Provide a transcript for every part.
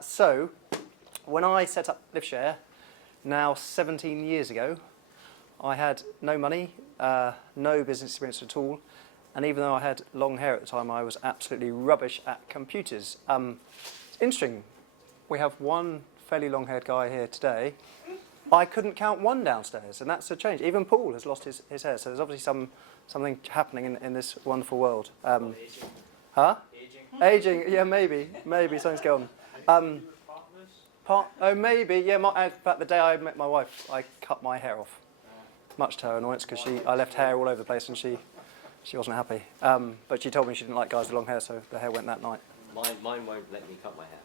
So, when I set up Liftshare, now 17 years ago, I had no money, no business experience at all, and even though I had long hair at the time, I was absolutely rubbish at computers. It's interesting, we have one fairly long-haired guy here today. I couldn't count one downstairs, and that's a change. Even Paul has lost his hair, so there's obviously something happening in this wonderful world. Aging. Huh? Aging. Aging, yeah, maybe something's going on. Oh, maybe, yeah. In fact, the day I met my wife, I cut my hair off, much to her annoyance, because I left hair all over the place, and she wasn't happy. But she told me she didn't like guys with long hair, so the hair went that night. Mine won't let me cut my hair.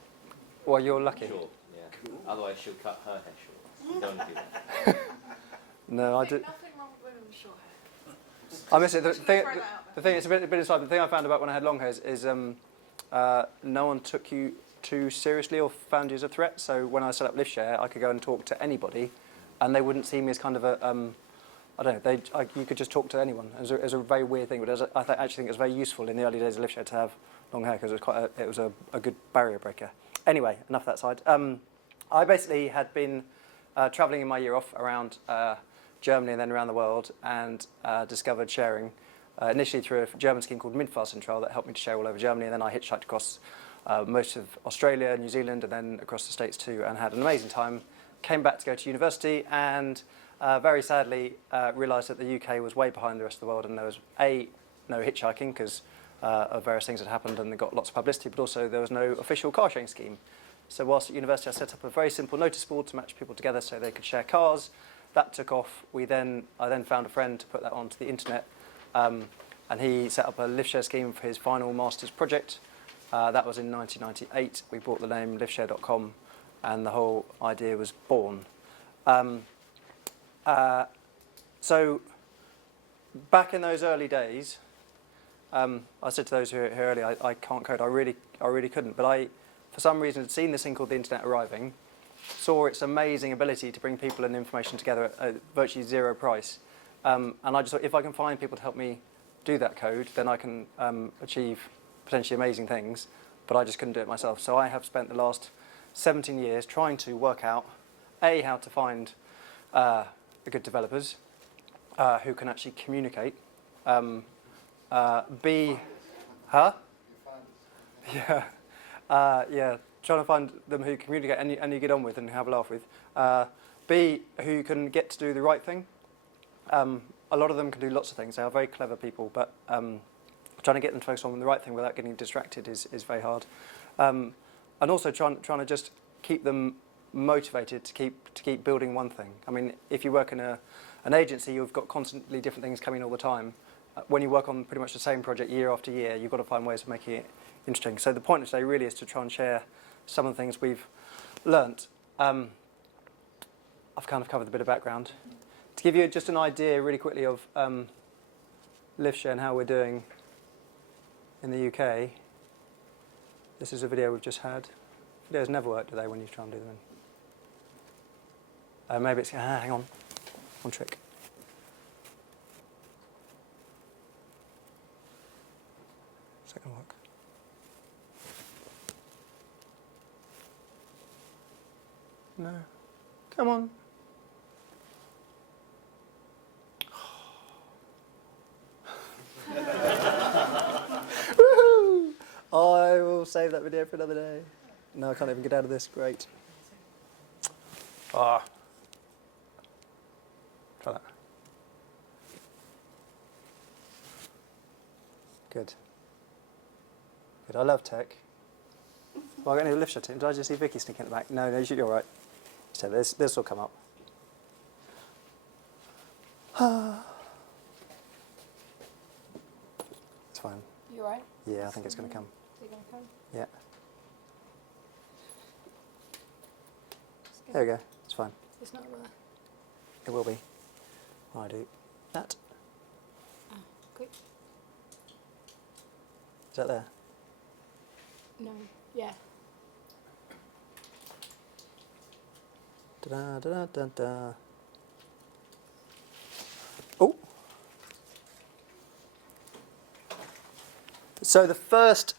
Well, you're lucky. Short, yeah. Cool. Otherwise, she'll cut her hair short. Don't do that. No, I do. Nothing wrong with women with short hair. I miss it. The thing, it's a bit aside. The thing I found about when I had long hair is no one took you too seriously or found you as a threat. So when I set up Liftshare, I could go and talk to anybody, and they wouldn't see me as kind of a I don't know. You could just talk to anyone. It was a very weird thing, but I actually think it was very useful in the early days of Liftshare to have long hair because it was a good barrier breaker. Anyway, enough of that side. I basically had been travelling in my year off around Germany and then around the world, and discovered sharing initially through a German scheme called Mid-Fast Trail that helped me to share all over Germany, and then I hitchhiked across most of Australia, New Zealand, and then across the States too, and had an amazing time. Came back to go to university, and very sadly realised that the UK was way behind the rest of the world, and there was no hitchhiking because of various things that happened, and they got lots of publicity, but also there was no official car sharing scheme. So whilst at university, I set up a very simple notice board to match people together so they could share cars. That took off. I then found a friend to put that onto the internet, and he set up a Liftshare scheme for his final master's project. That was in 1998. We bought the name liftshare.com, and the whole idea was born. So back in those early days, I said to those who were here earlier, I can't code. I really couldn't. But I, for some reason, had seen this thing called the internet arriving, saw its amazing ability to bring people and information together at virtually zero price. And I just thought, if I can find people to help me do that code, then I can achieve potentially amazing things. But I just couldn't do it myself. So I have spent the last 17 years trying to work out, A, how to find good developers who can actually communicate. B, huh? Yeah, yeah. Trying to find them who communicate and you get on with and have a laugh with. B, who can get to do the right thing. A lot of them can do lots of things. They are very clever people, but trying to get them to focus on the right thing without getting distracted is very hard. And also trying to just keep them motivated to keep building one thing. I mean, if you work in an agency, you've got constantly different things coming all the time. When you work on pretty much the same project year after year, you've got to find ways of making it interesting. So the point of today really is to try and share some of the things we've learnt. I've kind of covered a bit of background. To give you just an idea really quickly of Liftshare and how we're doing in the UK, this is a video we've just had. Videos never work, do they, when you try and do them? Maybe it's, hang on, one trick. Is that going to work? No. Come on. Woohoo! I will save that video for another day. No, I can't even get out of this. Great. Ah. Try that. Good. Good. I love tech. Well, I got any Liftshare team. Did I just see Vicky sneaking at the back? No, you're all right. So this will come up. It's fine. You all right? Yeah, I think it's going to come. Is it going to come? Yeah. There we go. It's fine. It's not there. It will be. I do that. Ah, quick. Is that there? No. Yeah. Da da da da da. Oh. So the first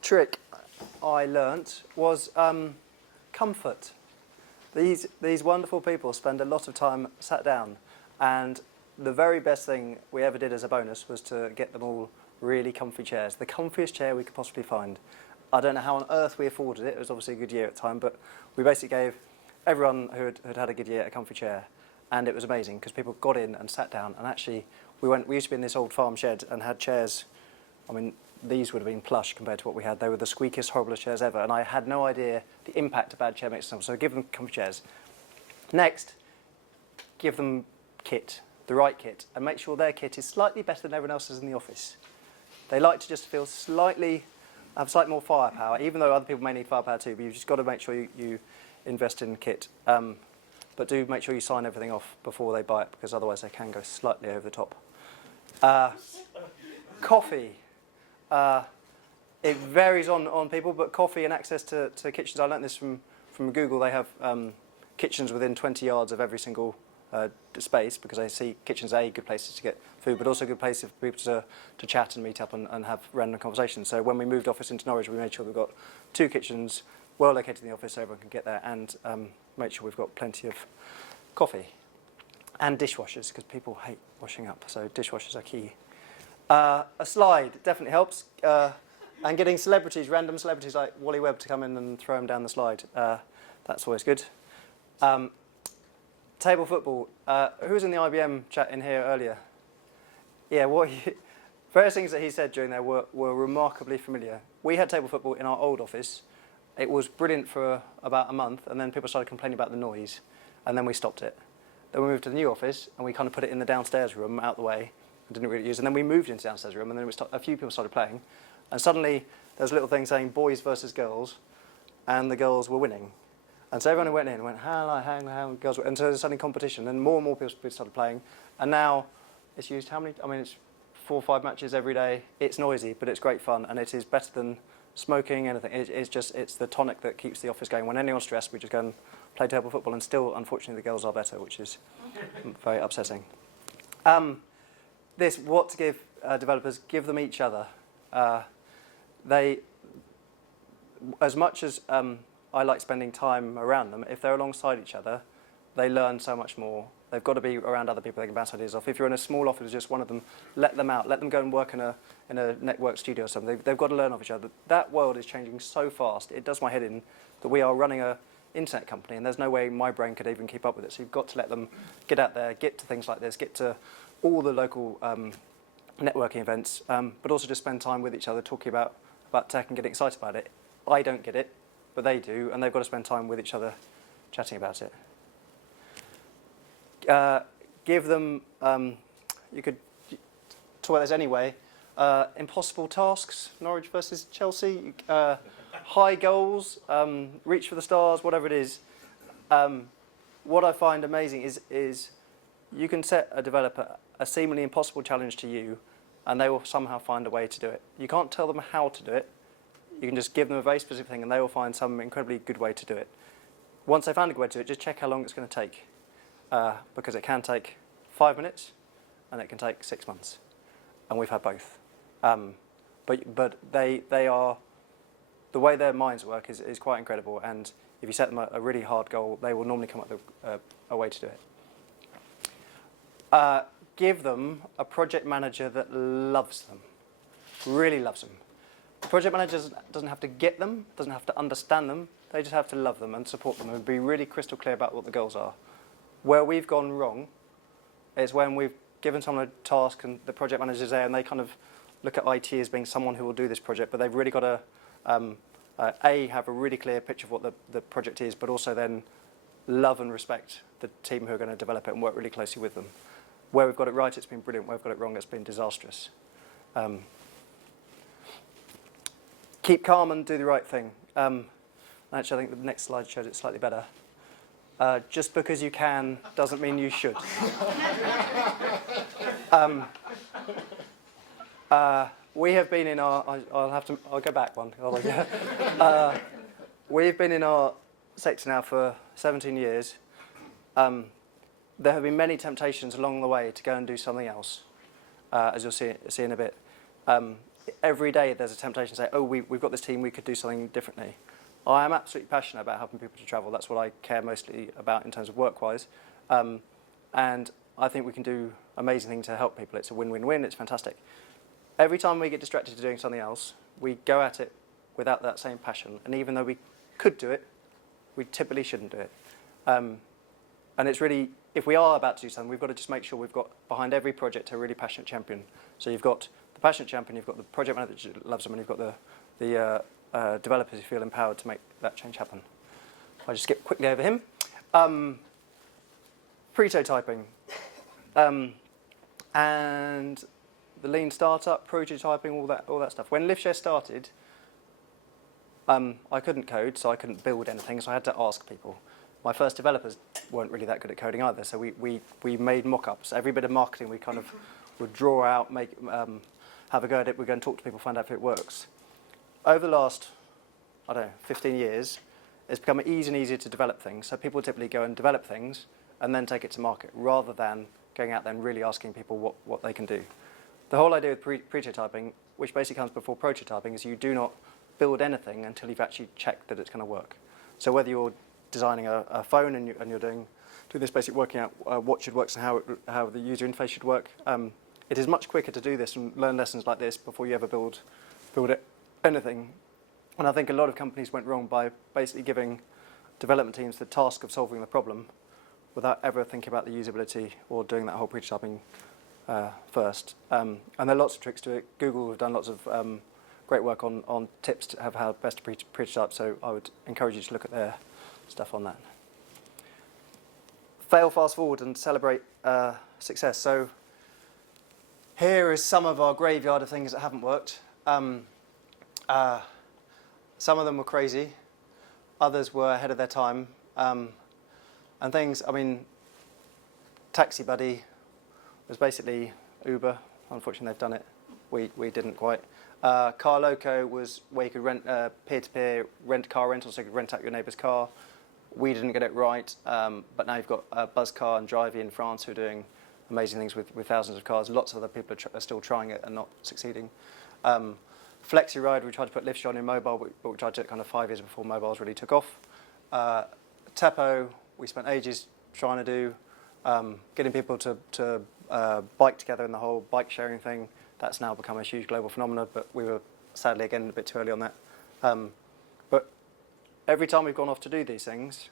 trick I learnt was comfort. These wonderful people spend a lot of time sat down, and the very best thing we ever did as a bonus was to get them all really comfy chairs. The comfiest chair we could possibly find. I don't know how on earth we afforded it. It was obviously a good year at the time, but we basically gave everyone who had had a good year a comfy chair, and it was amazing because people got in and sat down. And actually, we used to be in this old farm shed and had chairs. I mean, these would have been plush compared to what we had. They were the squeakiest, horriblest chairs ever, and I had no idea the impact a bad chair makes on them. So give them comfy chairs. Next, give them kit, the right kit, and make sure their kit is slightly better than everyone else's in the office. They like to just feel have slightly more firepower, even though other people may need firepower too, but you've just got to make sure you invest in kit. But do make sure you sign everything off before they buy it, because otherwise they can go slightly over the top. Coffee. It varies on people, but coffee and access to kitchens. I learnt this from Google. They have kitchens within 20 yards of every single space, because they see kitchens are good places to get food, but also good places for people to chat and meet up and have random conversations. So when we moved office into Norwich, we made sure we've got 2 kitchens well located in the office so everyone can get there, and make sure we've got plenty of coffee. And dishwashers, because people hate washing up, so dishwashers are key. A slide definitely helps. And getting celebrities, random celebrities like Wally Webb to come in and throw him down the slide. That's always good. Table football. Who was in the IBM chat in here earlier? Yeah, various things that he said during there were remarkably familiar. We had table football in our old office. It was brilliant for about a month, and then people started complaining about the noise, and then we stopped it. Then we moved to the new office, and we kind of put it in the downstairs room out the way, and didn't really use it. And then we moved into the downstairs room, and then a few people started playing, and suddenly there was a little thing saying boys versus girls, and the girls were winning. And so everyone went in and went, how girls were, and so there's suddenly competition, and more people started playing, and now it's used how many? I mean, it's 4 or 5 matches every day. It's noisy, but it's great fun, and it is better than smoking, anything. It's the tonic that keeps the office going. When anyone's stressed, we just go and play table football, and still, unfortunately, the girls are better, which is very upsetting. What to give developers, give them each other. As much as I like spending time around them, if they're alongside each other, they learn so much more. They've got to be around other people they can bounce ideas off. If you're in a small office, just one of them, let them out. Let them go and work in a network studio or something. They've got to learn off each other. That world is changing so fast. It does my head in that we are running an internet company, and there's no way my brain could even keep up with it. So you've got to let them get out there, get to things like this, get to all the local networking events, but also just spend time with each other, talking about tech and getting excited about it. I don't get it, but they do, and they've got to spend time with each other chatting about it. Give them, you could talk about this anyway, impossible tasks, Norwich versus Chelsea, high goals, reach for the stars, whatever it is. What I find amazing is you can set a developer a seemingly impossible challenge to you, and they will somehow find a way to do it. You can't tell them how to do it. You can just give them a very specific thing, and they will find some incredibly good way to do it. Once they've found a good way to do it, just check how long it's going to take. Because it can take 5 minutes, and it can take 6 months, and we've had both. But they are, the way their minds work is quite incredible, and if you set them a really hard goal, they will normally come up with a way to do it. Give them a project manager that loves them, really loves them. The project manager doesn't have to get them, doesn't have to understand them, they just have to love them and support them and be really crystal clear about what the goals are. Where we've gone wrong is when we've given someone a task and the project manager's there and they kind of look at IT as being someone who will do this project, but they've really got to, have a really clear picture of what the project is, but also then love and respect the team who are going to develop it and work really closely with them. Where we've got it right, it's been brilliant. Where we've got it wrong, it's been disastrous. Keep calm and do the right thing. Actually, I think the next slide shows it slightly better. Just because you can doesn't mean you should. We have been in our. I'll go back one. We've been in our sector now for 17 years. There have been many temptations along the way to go and do something else, as you'll see in a bit. every day there's a temptation to say, oh, we've got this team, we could do something differently. I am absolutely passionate about helping people to travel. That's what I care mostly about in terms of work-wise. And I think we can do amazing things to help people. It's a win-win-win. It's fantastic. Every time we get distracted to doing something else, we go at it without that same passion. And even though we could do it, we typically shouldn't do it. And it's really, if we are about to do something, we've got to just make sure we've got behind every project a really passionate champion. So you've got the passionate champion, you've got the project manager that loves them, and you've got the developers who feel empowered to make that change happen. I'll just skip quickly over him. Prototyping. And the lean startup, prototyping, all that stuff. When Liftshare started, I couldn't code, so I couldn't build anything, so I had to ask people. My first developers weren't really that good at coding either, so we made mock-ups. Every bit of marketing we kind of would draw out, have a go at it, we'd go and talk to people, find out if it works. Over the last, 15 years, it's become easier and easier to develop things. So people typically go and develop things and then take it to market, rather than going out there and really asking people what they can do. The whole idea with prototyping, which basically comes before prototyping, is you do not build anything until you've actually checked that it's going to work. So whether you're designing a phone and you're doing this basic working out what should work and how the user interface should work, it is much quicker to do this and learn lessons like this before you ever build anything. And I think a lot of companies went wrong by basically giving development teams the task of solving the problem without ever thinking about the usability or doing that whole prototyping first. And there are lots of tricks to it. Google have done lots of great work on tips to have how best to prototype, so I would encourage you to look at their stuff on that. Fail fast forward and celebrate success. So here is some of our graveyard of things that haven't worked. Some of them were crazy, others were ahead of their time. And things, Taxi Buddy was basically Uber. Unfortunately, they've done it. We didn't quite. Car Loco was where you could rent peer-to-peer rent car rental, so you could rent out your neighbour's car. We didn't get it right, but now you've got Buzzcar and Drivey in France who are doing amazing things with thousands of cars. Lots of other people are still trying it and not succeeding. Flexi Ride, we tried to put Liftshare on in mobile, but we tried to do it kind of 5 years before mobiles really took off. Tepo, we spent ages trying to do, getting people to bike together in the whole bike sharing thing. That's now become a huge global phenomenon, but we were sadly again a bit too early on that. But every time we've gone off to do these things,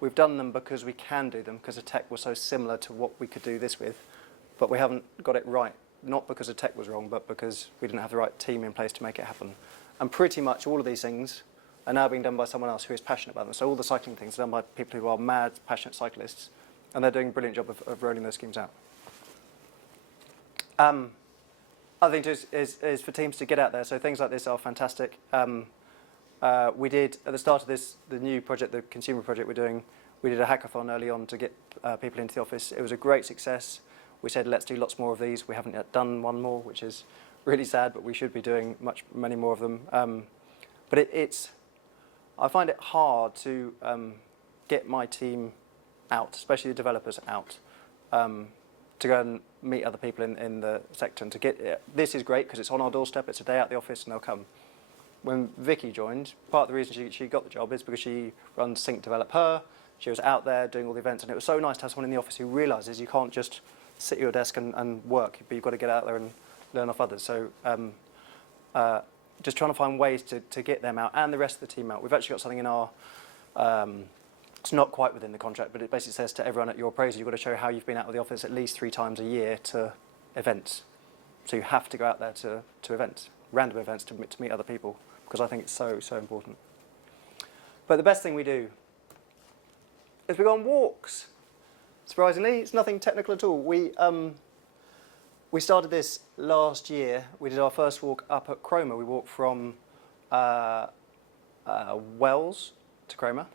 we've done them because we can do them, because the tech was so similar to what we could do this with, but we haven't got it right. Not because the tech was wrong, but because we didn't have the right team in place to make it happen. And pretty much all of these things are now being done by someone else who is passionate about them. So all the cycling things are done by people who are mad, passionate cyclists, and they're doing a brilliant job of rolling those schemes out. Other thing is for teams to get out there. So things like this are fantastic. We did, at the start of the new project, the consumer project we're doing, we did a hackathon early on to get people into the office. It was a great success. We said, let's do lots more of these. We haven't yet done one more, which is really sad, but we should be doing many more of them. But I find it hard to get my team out, especially the developers out, to go and meet other people in the sector. And to get this is great because it's on our doorstep. It's a day out the office, and they'll come. When Vicky joined, part of the reason she got the job is because she runs Sync Develop Her. She was out there doing all the events, and it was so nice to have someone in the office who realises you can't just sit at your desk and work, but you've got to get out there and learn off others. So just trying to find ways to get them out and the rest of the team out. We've actually got something in our, it's not quite within the contract, but it basically says to everyone at your appraisal, you've got to show how you've been out of the office at least 3 times a year to events. So you have to go out there to events, random events, to meet other people, because I think it's so, so important. But the best thing we do is we go on walks. Surprisingly, it's nothing technical at all. We started this last year. We did our first walk up at Cromer. We walked from Wells to Cromer.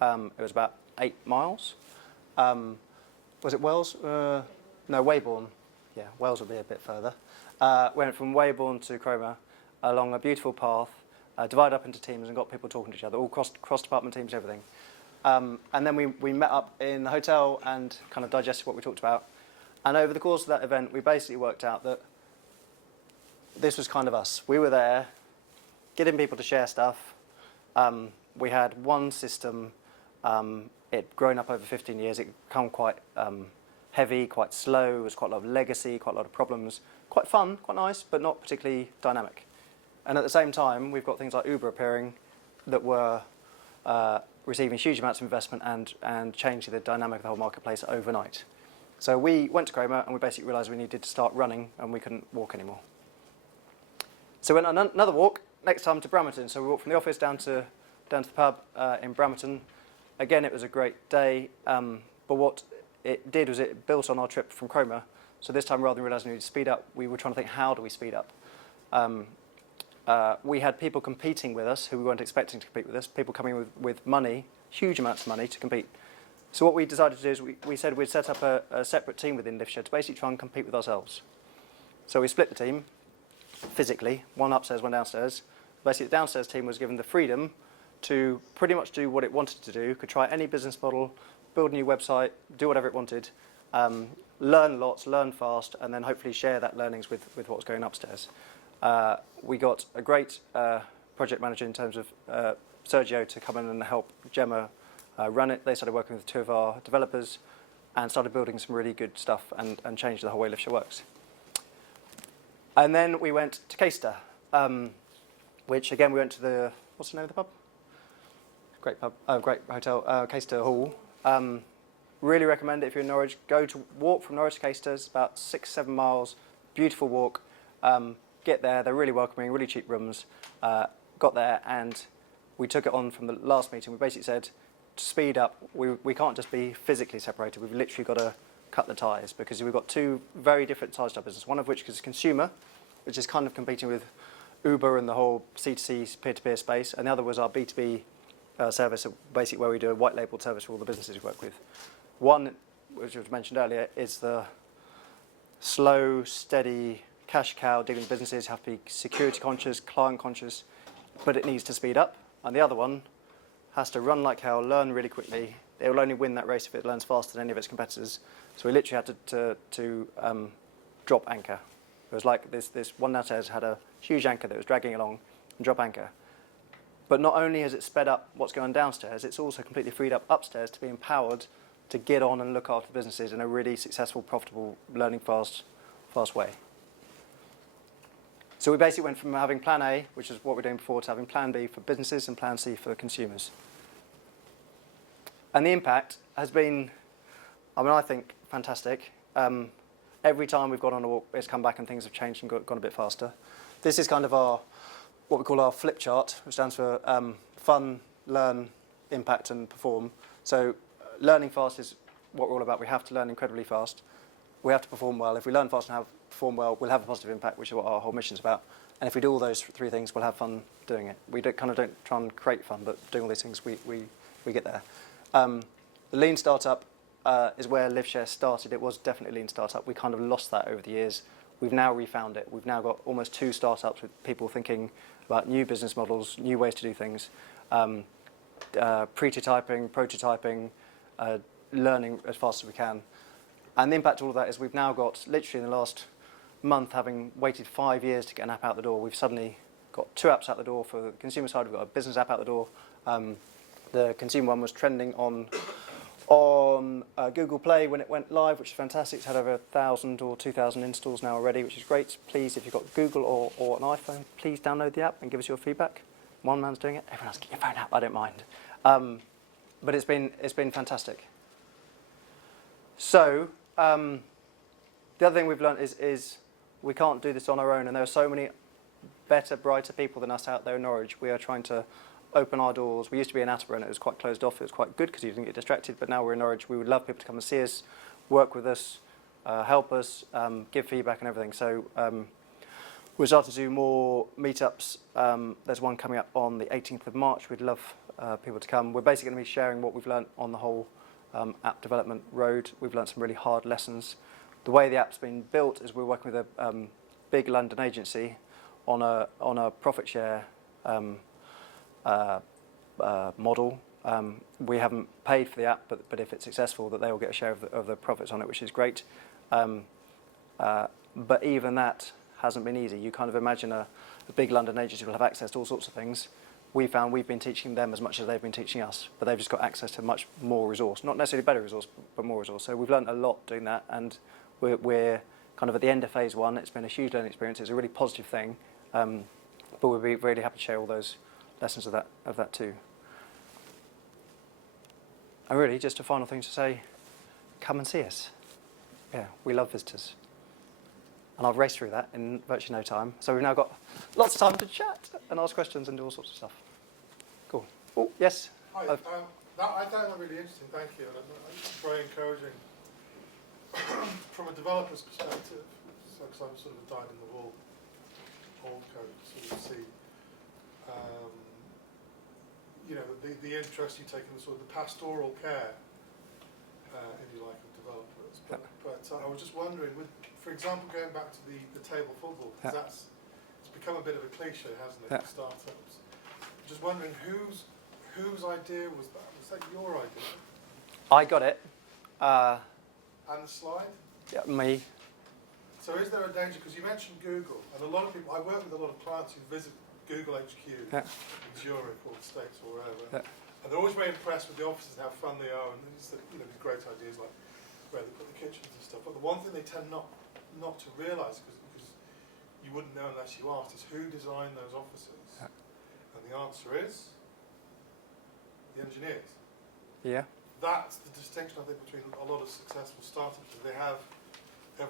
It was about 8 miles. Was it Wells? No, Weybourne. Yeah, Wells would be a bit further. Went from Weybourne to Cromer along a beautiful path, divided up into teams and got people talking to each other, all cross-department teams, everything. And then we met up in the hotel and kind of digested what we talked about. And over the course of that event, we basically worked out that this was kind of us. We were there, getting people to share stuff. We had one system. It'd grown up over 15 years. It become quite heavy, quite slow. There was quite a lot of legacy, quite a lot of problems. Quite fun, quite nice, but not particularly dynamic. And at the same time, we've got things like Uber appearing that were receiving huge amounts of investment and changing the dynamic of the whole marketplace overnight. So we went to Cromer and we basically realised we needed to start running and we couldn't walk anymore. So we went on another walk, next time to Bramerton. So we walked from the office down to the pub in Bramerton. Again, it was a great day, but what it did was it built on our trip from Cromer. So this time, rather than realising we needed to speed up, we were trying to think, how do we speed up? We had people competing with us who we weren't expecting to compete with us, people coming with money, huge amounts of money to compete. So what we decided to do is we said we'd set up a separate team within Liftshare to basically try and compete with ourselves. So we split the team physically, one upstairs, one downstairs. Basically, the downstairs team was given the freedom to pretty much do what it wanted to do, could try any business model, build a new website, do whatever it wanted, learn lots, learn fast, and then hopefully share that learnings with what was going upstairs. We got a great project manager in terms of Sergio to come in and help Gemma run it. They started working with two of our developers and started building some really good stuff and changed the whole way Liftshare works. And then we went to Caister, which again we went to the, what's the name of the pub? Great pub, great hotel, Caister Hall. Really recommend it if you're in Norwich. Walk from Norwich to Caister. It's about 6-7 miles. Beautiful walk. Get there. They're really welcoming. Really cheap rooms. Got there and we took it on from the last meeting. We basically said to speed up. We can't just be physically separated. We've literally got to cut the ties because we've got two very different sides to our business. One of which is consumer, which is kind of competing with Uber and the whole C2C peer-to-peer space, and the other was our B2B service, basically where we do a white labeled service for all the businesses we work with. One, which was mentioned earlier, is the slow, steady cash cow dealing with businesses. You have to be security conscious, client conscious, but it needs to speed up. And the other one has to run like hell, learn really quickly. It will only win that race if it learns faster than any of its competitors. So we literally had to drop anchor. It was like this one downstairs had a huge anchor that was dragging along and drop anchor. But not only has it sped up what's going on downstairs, it's also completely freed up upstairs to be empowered to get on and look after businesses in a really successful, profitable, learning fast way. So we basically went from having plan A, which is what we're doing before, to having plan B for businesses and plan C for consumers. And the impact has been, I think, fantastic. Every time we've gone on a walk, it's come back and things have changed and gone a bit faster. This is kind of what we call our flip chart, which stands for fun, learn, impact, and perform. So learning fast is what we're all about. We have to learn incredibly fast. We have to perform well. If we learn fast and perform well, we'll have a positive impact, which is what our whole mission is about. And if we do all those three things, we'll have fun doing it. We don't try and create fun, but doing all these things, we get there. The lean startup is where Liftshare started. It was definitely lean startup. We kind of lost that over the years. We've now refound it. We've now got almost 2 startups with people thinking about new business models, new ways to do things, prototyping, learning as fast as we can. And the impact of all of that is we've now got, literally in the last month, having waited 5 years to get an app out the door, we've suddenly got 2 apps out the door. For the consumer side, we've got a business app out the door. The consumer one was trending on Google Play when it went live, which is fantastic. It's had over 1,000 or 2,000 installs now already, which is great. Please, if you've got Google or an iPhone, please download the app and give us your feedback. One man's doing it, everyone else get your phone out. I don't mind. But it's been fantastic. So the other thing we've learned is we can't do this on our own, and there are so many better, brighter people than us out there in Norwich. We are trying to open our doors. We used to be in Attleborough and it was quite closed off. It was quite good because you didn't get distracted, but now we're in Norwich. We would love people to come and see us, work with us, help us, give feedback and everything. So we're starting to do more meetups. There's one coming up on the 18th of March. We'd love people to come. We're basically going to be sharing what we've learned on the whole app development road. We've learned some really hard lessons. The way the app's been built is we're working with a big London agency on a profit share model. We haven't paid for the app, but if it's successful, that they will get a share of the profits on it, which is great. But even that hasn't been easy. You kind of imagine a big London agency will have access to all sorts of things. We found we've been teaching them as much as they've been teaching us, but they've just got access to much more resource. Not necessarily better resource, but more resource. So we've learned a lot doing that, and we're kind of at the end of phase one. It's been a huge learning experience. It's a really positive thing, but we'll be really happy to share all those lessons of that too. And really, just a final thing to say, come and see us. Yeah, we love visitors. And I've raced through that in virtually no time. So we've now got lots of time to chat and ask questions and do all sorts of stuff. Cool. Oh, yes? Hi. I found that really interesting, thank you. It's very encouraging from a developer's perspective, because I'm sort of a dyed-in-the-wool old code, sort of see the interest you take in the sort of the pastoral care, if you like, of developers. But I was just wondering, for example, going back to the table football, because it's become a bit of a cliche, hasn't it, for startups. Just wondering whose idea was that? Was that your idea? I got it. And the slide? Yeah, me. So is there a danger, because you mentioned Google, and a lot of people, I work with a lot of clients who visit Google HQ in Zurich or the States or wherever, and they're always very impressed with the offices and how fun they are, and these great ideas like where they put the kitchens and stuff. But the one thing they tend not to realise, because you wouldn't know unless you asked, is who designed those offices. And the answer is the engineers. Yeah. That's the distinction, I think, between a lot of successful startups. They have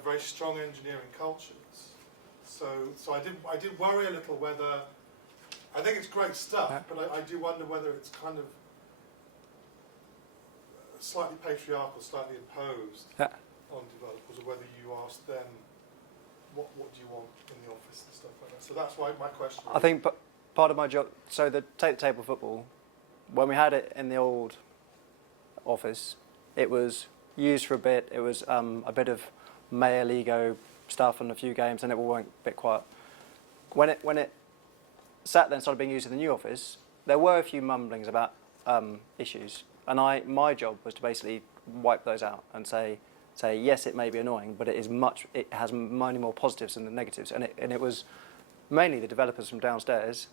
very strong engineering cultures. So I did worry a little whether, I think it's great stuff, but I do wonder whether it's kind of slightly patriarchal, slightly imposed on developers, or whether you ask them what do you want in the office and stuff like that. So that's why my question. I think part of my job, so the table football, when we had it in the old office, it was used for a bit. It was a bit of Mayor Lego stuff and a few games, and it all went a bit quiet. When it sat there and started being used in the new office, there were a few mumblings about issues, and my job was to basically wipe those out and say yes, it may be annoying, but it has many more positives than the negatives, and it was mainly the developers from downstairs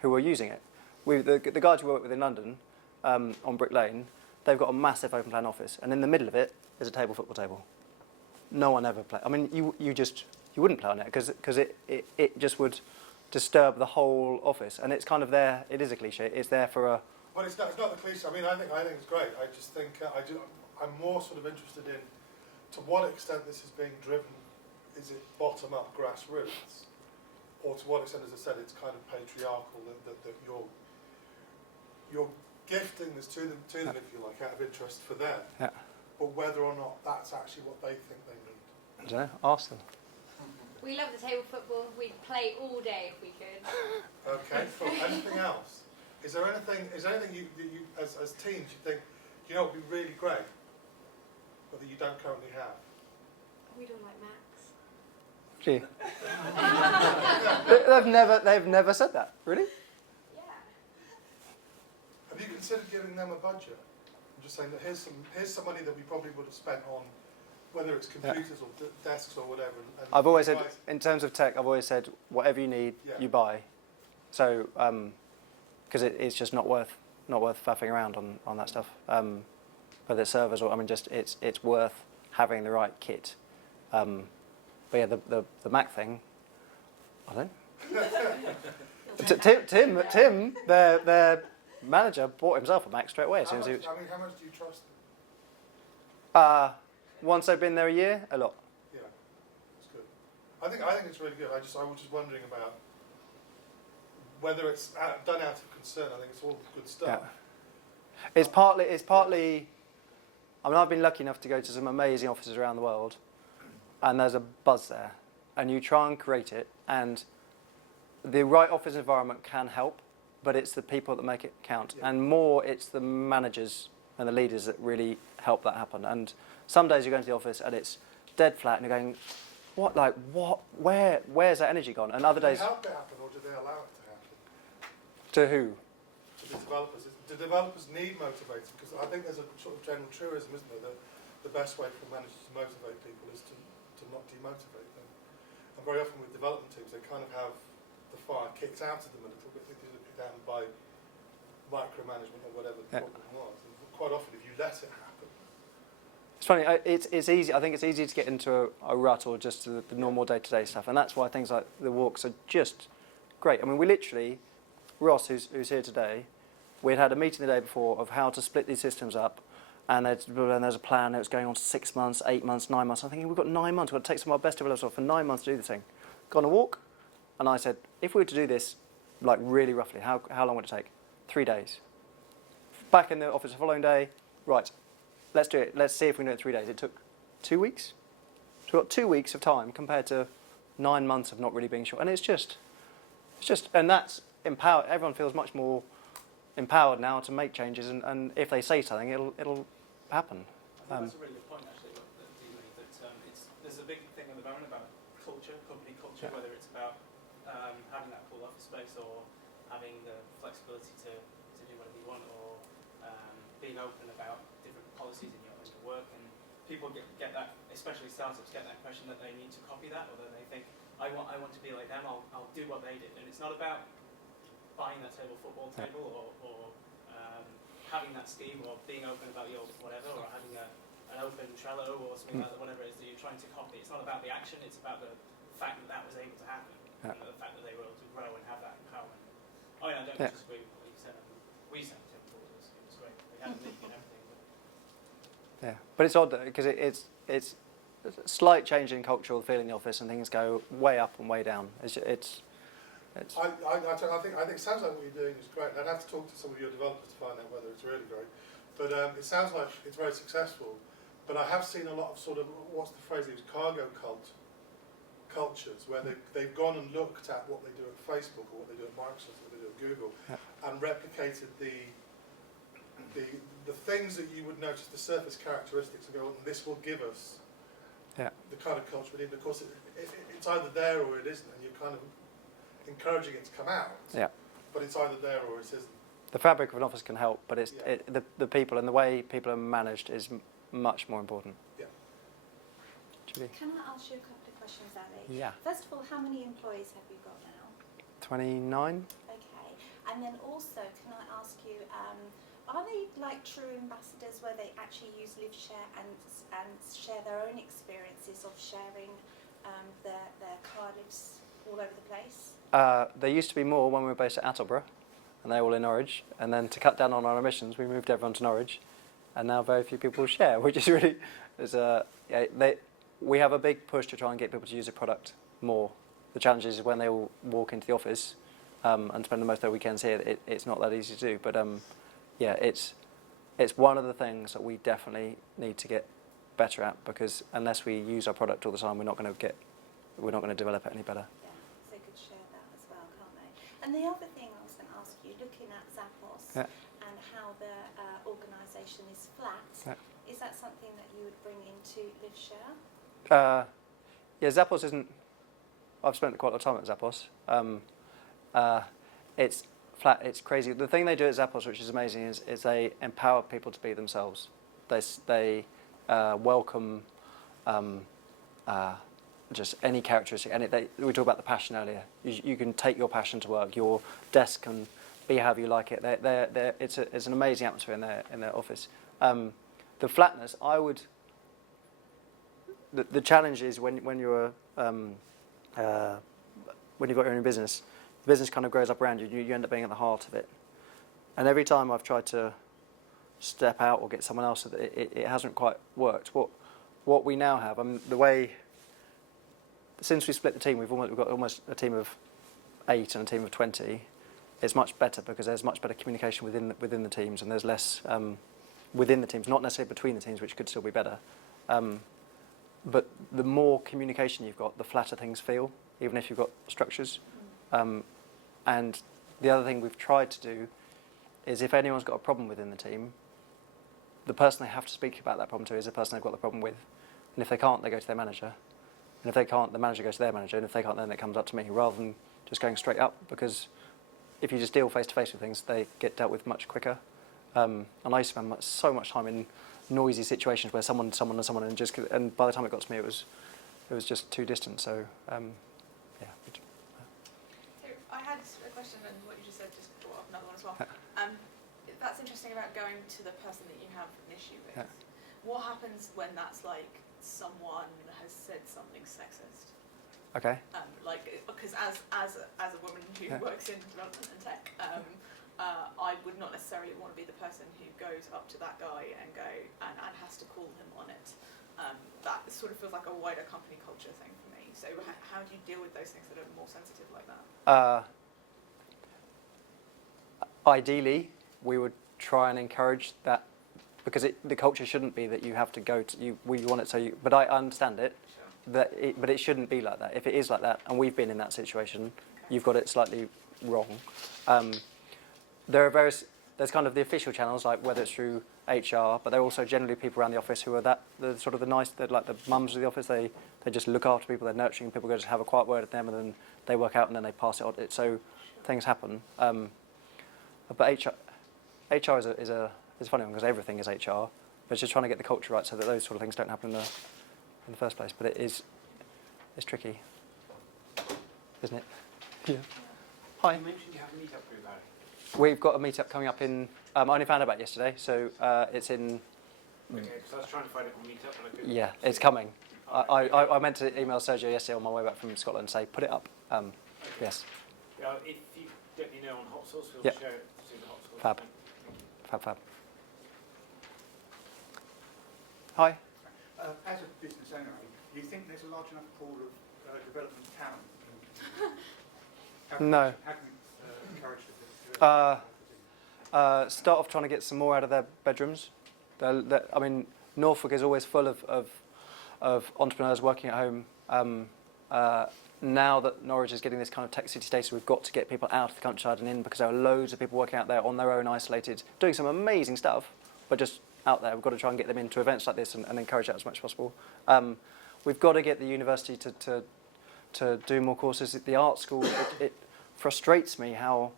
who were using it. The guys we work with in London on Brick Lane, they've got a massive open plan office, and in the middle of it is a football table. No one ever played. I mean, you wouldn't play on it because it just would disturb the whole office, and it's kind of there. It is a cliche. It's there for a. Well, it's not the cliche. I mean, I think it's great. I just think I'm more sort of interested in to what extent this is being driven. Is it bottom up, grassroots, or to what extent, as I said, it's kind of patriarchal that you're gifting this to them, if you like, out of interest for them. Yeah. But whether or not that's actually what they think they need. I don't know. Ask them. We love the table football. We'd play all day if we could. Okay. Cool. Anything else? Is there anything you as teens you think, would be really great, but that you don't currently have? We don't like Macs. Gee. They've never said that. Really? Yeah. Have you considered giving them a budget? I'm just saying that here's some money that we probably would have spent on, whether it's computers or desks or whatever. And I've always said, in terms of tech, I've always said whatever you need, you buy. So, because it's just not worth faffing around on that stuff. Whether it's servers or it's worth having the right kit. But yeah, the Mac thing, I don't know. Tim, their manager bought himself a Mac straight away. How much do you trust them? Once they've been there a year, a lot. Yeah, that's good. I think it's really good. I was just wondering about whether it's done out of concern. I think it's all good stuff. Yeah. It's partly. I mean, I've been lucky enough to go to some amazing offices around the world, and there's a buzz there, and you try and create it, and the right office environment can help, but it's the people that make it count, and more it's the managers and the leaders that really help that happen. And some days you go into the office and it's dead flat, and you're going, where's that energy gone? And other days. Do they help it happen, or do they allow it to happen? To who? To the developers. Do developers need motivators? Because I think there's a sort of general truism, isn't there, that the best way for managers to motivate people is to not demotivate them. And very often with development teams, they kind of have the fire kicked out of them a little bit. They do it down by micromanagement or whatever the problem was. And quite often, if you let it happen. It's funny. It's easy. I think it's easy to get into a rut or just the normal day-to-day stuff, and that's why things like the walks are just great. I mean, we literally, Ross, who's here today, we'd had a meeting the day before of how to split these systems up, and there's a plan that was going on 6 months, 8 months, 9 months. I'm thinking, we've got 9 months. We've got to take some of our best developers off for 9 months to do the thing. Gone a walk, and I said, if we were to do this, like really roughly, how long would it take? 3 days. Back in the office the following day, right, let's do it. Let's see if we can do it in 3 days. It took 2 weeks. So we've got 2 weeks of time compared to 9 months of not really being sure. And it's just, and that's empowered. Everyone feels much more empowered now to make changes, and if they say something, it'll happen. I think that's a really good point, actually, that you made, that there's a big thing at the moment about culture, company culture, whether it's about having that full office space or having the flexibility to do whatever you want, or being open about different policies in your work. And people get that, especially startups, get that impression that they need to copy that, or that they think, I want to be like them, I'll do what they did. And it's not about buying that football table or having that scheme, or being open about your whatever, or having an open Trello or something like that, whatever it is that you're trying to copy. It's not about the action, it's about the fact that was able to happen, and the fact that they were able to grow and have that empowerment. I mean, I don't disagree with what you said. We said it was great. They had a league and everything. But it's odd because it's a slight change in cultural feel in the office, and things go way up and way down. I think it sounds like what you're doing is great. I'd have to talk to some of your developers to find out whether it's really great. But it sounds like it's very successful. But I have seen a lot of sort of, what's the phrase, it was cargo cultures, where they've gone and looked at what they do at Facebook or what they do at Microsoft, what they do at Google, and replicated the things that you would notice, the surface characteristics, and go, this will give us the kind of culture we need. Because it's either there or it isn't, and you're kind of encouraging it to come out. But it's either there or it isn't. The fabric of an office can help, but it's the people and the way people are managed is much more important. Julie? Can I ask you a couple of questions, Ali? Yeah. First of all, how many employees have you got now? 29. Okay. And then also, can I ask you, are they like true ambassadors where they actually use Liftshare and share their own experiences of sharing their car lifts all over the place? There used to be more when we were based at Attleborough, and they're all in Norwich. And then to cut down on our emissions, we moved everyone to Norwich, and now very few people share, which is really we have a big push to try and get people to use the product more. The challenge is when they all walk into the office and spend the most of their weekends here, it's not that easy to do. But it's one of the things that we definitely need to get better at, because unless we use our product all the time, we're not going to develop it any better. Yeah, so they could share that as well, can't they? And the other thing I was going to ask you, looking at Zappos and how the organisation is flat, is that something that you would bring into Liftshare? Zappos isn't. I've spent quite a lot of time at Zappos. It's flat. It's crazy. The thing they do at Zappos, which is amazing, is they empower people to be themselves. They welcome just any characteristic. And we talked about the passion earlier. You can take your passion to work. Your desk can be however you like it. It's an amazing atmosphere in their office. The flatness, the challenge is when you're when you've got your own business, the business kind of grows up around you. You end up being at the heart of it. And every time I've tried to step out or get someone else, it hasn't quite worked. What we now have, since we split the team, we've got almost a team of 8 and a team of 20. It's much better because there's much better communication within the teams, and there's less within the teams, not necessarily between the teams, which could still be better. But the more communication you've got, the flatter things feel, even if you've got structures. And the other thing we've tried to do is if anyone's got a problem within the team, the person they have to speak about that problem to is the person they've got the problem with. And if they can't, they go to their manager. And if they can't, the manager goes to their manager. And if they can't, then it comes up to me, rather than just going straight up. Because if you just deal face-to-face with things, they get dealt with much quicker. And I used to spend so much time in noisy situations where someone, and by the time it got to me, it was it was just too distant. So yeah. So I had a question, and what you just said just brought up another one as well. Yeah. That's interesting about going to the person that you have an issue with. Yeah. What happens when that's like someone has said something sexist? Okay. Because as a woman who Yeah. works in development and tech, I would not necessarily want to be the person who goes up to that guy and and has to call him on it. That sort of feels like a wider company culture thing for me. So how do you deal with those things that are more sensitive like that? Ideally, we would try and encourage that, because the culture shouldn't be that you have to go to you. We want it so you. But I understand it. But it shouldn't be like that. If it is like that, and we've been in that situation, you've got it slightly wrong. There are there's kind of the official channels, like whether it's through HR, but there are also generally people around the office who are the sort of the nice, they're like the mums of the office. They just look after people. They're nurturing people. Go just have a quiet word with them, and then they work out, and then they pass it on. So things happen. But HR is a funny one because everything is HR. But it's just trying to get the culture right so that those sort of things don't happen in the first place. But it's tricky, isn't it? Yeah. Hi. You mentioned you have a meetup group, Ali. We've got a meetup coming up in. I only found out about it yesterday, so it's in. Okay, because I was trying to find it on meetup and I couldn't. Yeah, it's coming. I meant to email Sergio yesterday on my way back from Scotland and say put it up. Okay. Yes. If you let me know on hot sauce, we'll Yeah. share it to the hot sauce. Fab. Thank you. Fab. Hi. As a business owner, do you think there's a large enough pool of development talent? No. How can we encourage the Start off trying to get some more out of their bedrooms. I mean, Norfolk is always full of entrepreneurs working at home. Now that Norwich is getting this kind of tech city status, we've got to get people out of the countryside and in, because there are loads of people working out there on their own, isolated, doing some amazing stuff, but just out there. We've got to try and get them into events like this and encourage that as much as possible. We've got to get the university to do more courses. At the art school, it frustrates me how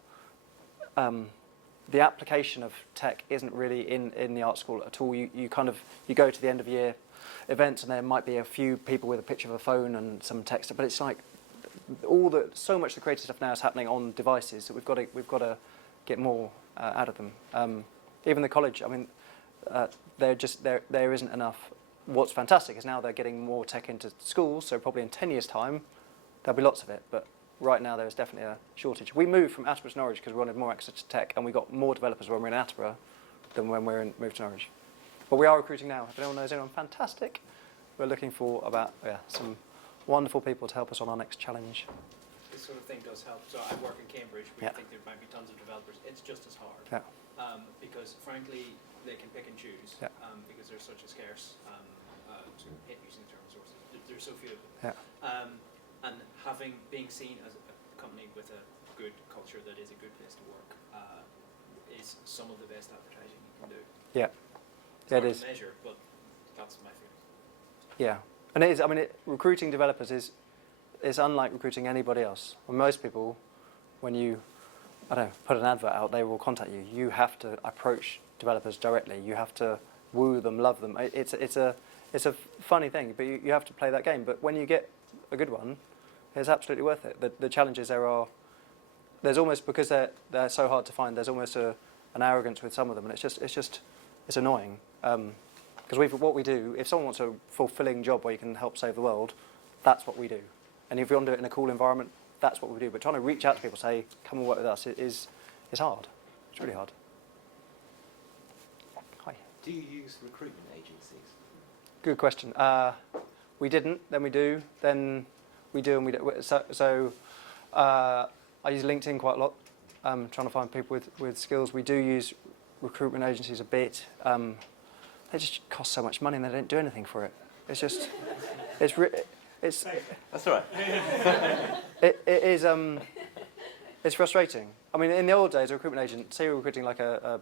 the application of tech isn't really in the art school at all. You go to the end of year events and there might be a few people with a picture of a phone and some text, but it's like so much of the creative stuff now is happening on devices that we've got to get more out of them. Even the college, I mean, there isn't enough. What's fantastic is now they're getting more tech into schools, so probably in 10 years' time there'll be lots of it, but right now there's definitely a shortage. We moved from Attleborough to Norwich because we wanted more access to tech, and we got more developers when we were in Attleborough than when we moved to Norwich. But we are recruiting now. If anyone knows anyone fantastic, we're looking for some wonderful people to help us on our next challenge. This sort of thing does help. So I work in Cambridge, where you think there might be tons of developers. It's just as hard. Yeah. Because frankly, they can pick and choose. Yeah. Because there's such a scarce, hate using the term resources. There's so few of them. Yeah. And being seen as a company with a good culture that is a good place to work is some of the best advertising you can do. Yeah. It's Yeah, hard it is. to measure, but that's my feeling. Yeah, and it is. I mean, recruiting developers is unlike recruiting anybody else. Well, most people, when you, put an advert out, they will contact you. You have to approach developers directly. You have to woo them, love them. It's a funny thing, but you have to play that game. But when you get a good one, it's absolutely worth it. The challenges there's almost, because they're so hard to find, there's almost an arrogance with some of them, and it's annoying. Because what we do, if someone wants a fulfilling job where you can help save the world, that's what we do. And if you want to do it in a cool environment, that's what we do. But trying to reach out to people, say, come and work with us, is hard. It's really hard. Hi. Do you use recruitment agencies? Good question. We didn't, then we do, then we do, and we don't. So I use LinkedIn quite a lot, trying to find people with skills. We do use recruitment agencies a bit. They just cost so much money and they don't do anything for it. It's just, it's That's all right. it is, it's frustrating. I mean, in the old days, a recruitment agent, say you were recruiting like a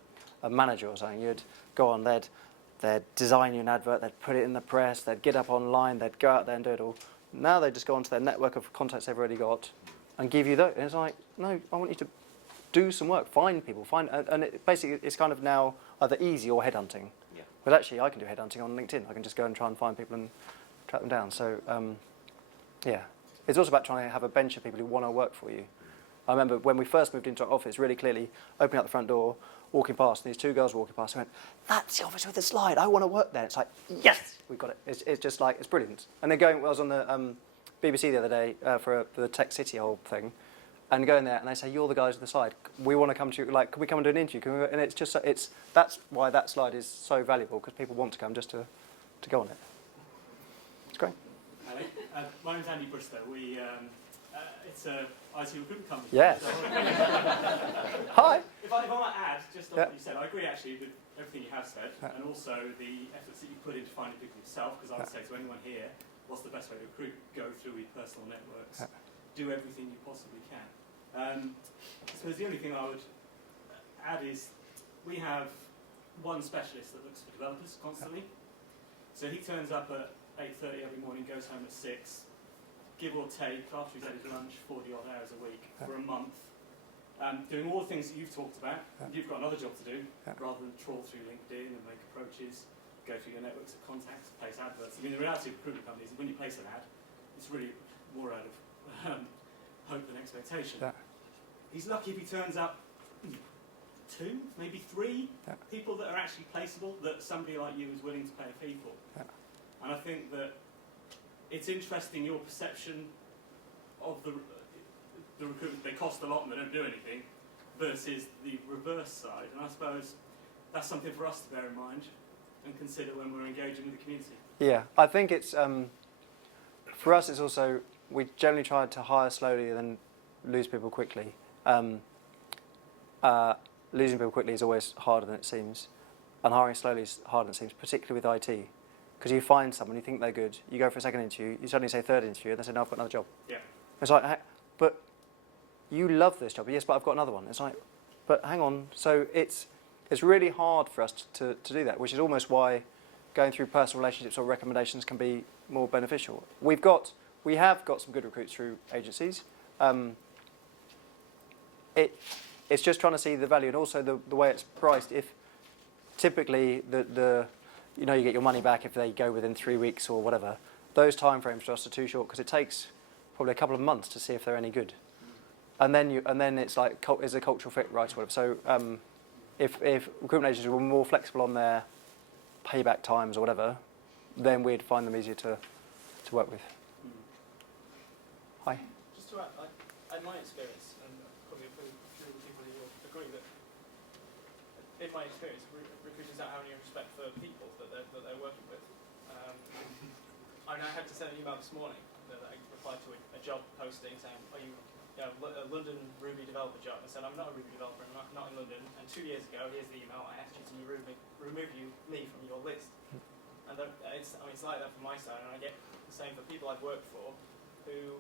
manager or something, you'd go on, they'd design you an advert, they'd put it in the press, they'd get up online, they'd go out there and do it all. Now they just go onto their network of contacts they've already got and give you those. And it's like, no, I want you to do some work, find people, and basically it's kind of now either easy or headhunting. Yeah. But actually, I can do headhunting on LinkedIn. I can just go and try and find people and track them down. So Yeah. It's also about trying to have a bench of people who want to work for you. I remember when we first moved into our office, really clearly, opening up the front door, walking past, and these two girls walking past, and went, that's the office with the slide, I want to work there. It's like, yes, we've got it. It's just like, it's brilliant. And then I was on the BBC the other day for the Tech City whole thing, and going there, and they say, you're the guys with the slide. We want to come to you, like, can we come and do an interview? Can we? And it's just, that's why that slide is so valuable, because people want to come just to go on it. It's great. Hello. My name's Andy Bristow. It's a IT recruitment company. Yes. So, Hi. if I might add, just on what you said, I agree actually with everything you have said, and also the efforts that you put into finding people yourself, because I would say to anyone here, what's the best way to recruit? Go through your personal networks. Do everything you possibly can. I suppose the only thing I would add is we have one specialist that looks for developers constantly. So he turns up at 8:30 every morning, goes home at 6, give or take, after he's had his lunch, 40 odd hours a week for a month, doing all the things that you've talked about. You've got another job to do, rather than trawl through LinkedIn and make approaches, go through your networks of contacts, place adverts. I mean, the reality of recruitment companies is when you place an ad, it's really more out of hope than expectation. He's lucky if he turns up 2, maybe 3 people that are actually placeable, that somebody like you is willing to pay a fee for. And I think that it's interesting your perception of the recruitment. They cost a lot and they don't do anything, versus the reverse side. And I suppose that's something for us to bear in mind and consider when we're engaging with the community. Yeah, I think it's, for us it's also, we generally try to hire slowly and then lose people quickly. Losing people quickly is always harder than it seems, and hiring slowly is harder than it seems, particularly with IT. Because you find someone, you think they're good, you go for a second interview, you suddenly say third interview, and they say, no, I've got another job. Yeah. It's like, but you love this job. Yes, but I've got another one. It's like, but hang on. So it's really hard for us to do that, which is almost why going through personal relationships or recommendations can be more beneficial. We have got some good recruits through agencies. It's just trying to see the value, and also the way it's priced. If typically you get your money back if they go within 3 weeks or whatever, those timeframes for us are too short, because it takes probably a couple of months to see if they're any good. And then it's like, is a cultural fit right or whatever. So if recruitment agencies were more flexible on their payback times or whatever, then we'd find them easier to work with. Hi. Just to add, in my experience, and probably a few of the people who will agree, that in my experience, recruiters don't have any respect for people that they're working with. I had to send an email this morning that I replied to a job posting saying, are you a London Ruby developer job? I said, I'm not a Ruby developer, I'm not in London, and 2 years ago, here's the email, I asked you to remove me from your list. And it's like that from my side, and I get the same for people I've worked for, who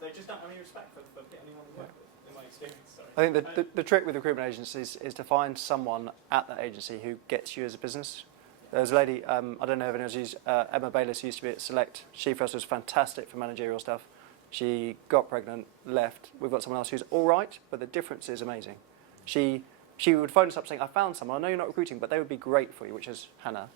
they just don't have any respect for anyone we work with, in my experience. Sorry. I think the trick with recruitment agencies is to find someone at that agency who gets you as a business. There's a lady, I don't know if anyone's used, Emma Bayliss used to be at Select. She for us was fantastic for managerial stuff. She got pregnant, left. We've got someone else who's all right, but the difference is amazing. She would phone us up saying, I found someone, I know you're not recruiting, but they would be great for you, which is Hannah.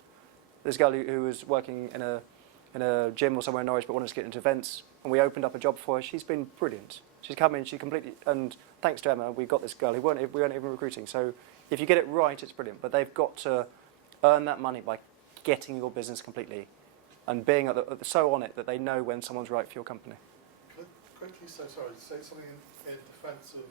This girl who was working in a gym or somewhere in Norwich but wanted to get into events, and we opened up a job for her. She's been brilliant. She's come in, and thanks to Emma, we got this girl who we weren't even recruiting. So if you get it right, it's brilliant. But they've got to earn that money by getting your business completely and being so on it that they know when someone's right for your company. Quickly, say something in defence of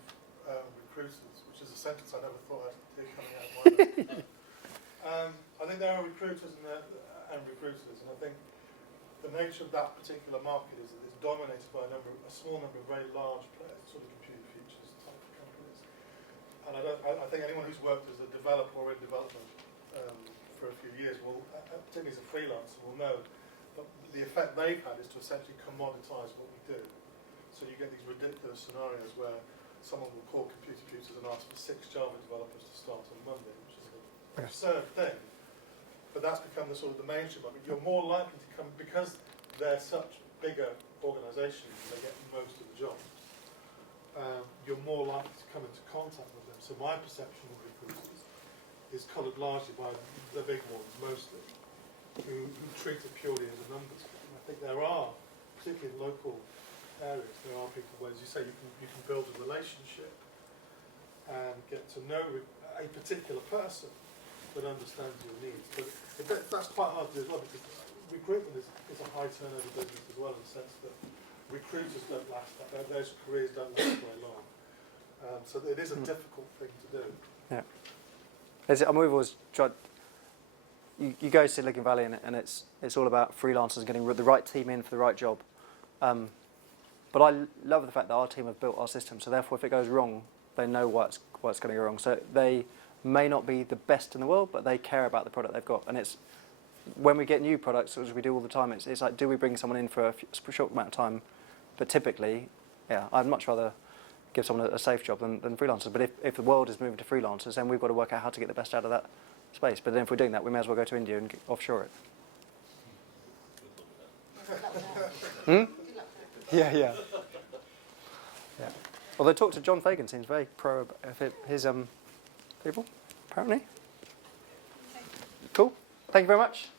recruiters, which is a sentence I never thought I'd hear coming out of my mouth. I think there are recruiters and recruiters, and I think the nature of that particular market is that it's dominated by a small number of very large players, sort of computer futures type of companies. And I think anyone who's worked as a developer or in development for a few years will, particularly as a freelancer, will know that the effect they've had is to essentially commoditise what we do. So you get these ridiculous scenarios where someone will call computer futures and ask for 6 Java developers to start on Monday, which is an absurd thing. But that's become the sort of the mainstream. I mean, you're more likely to come, because they're such bigger organisations and they get most of the jobs, you're more likely to come into contact with them. So my perception of recruiters is coloured largely by the big ones mostly, who treat it purely as a numbers game. I think there are particularly in local areas, there are people where, as you say, you can build a relationship and get to know a particular person that understands your needs. But that's quite hard to do as well, because recruitment is a high turnover business as well, in the sense that recruiters don't last, those careers don't last very long. So it is a difficult thing to do. Yeah. We've always tried. You go to Silicon Valley and it's all about freelancers getting the right team in for the right job. But I love the fact that our team have built our system, so therefore if it goes wrong, they know why it's going to go wrong. So they may not be the best in the world, but they care about the product they've got. And it's when we get new products, which we do all the time, it's like, do we bring someone in for a short amount of time? But typically, yeah, I'd much rather give someone a safe job than freelancers. But if the world is moving to freelancers, then we've got to work out how to get the best out of that space. But then if we're doing that, we may as well go to India and offshore it. Yeah. Although talk to John Fagan seems very pro his people, apparently. Cool. Thank you very much.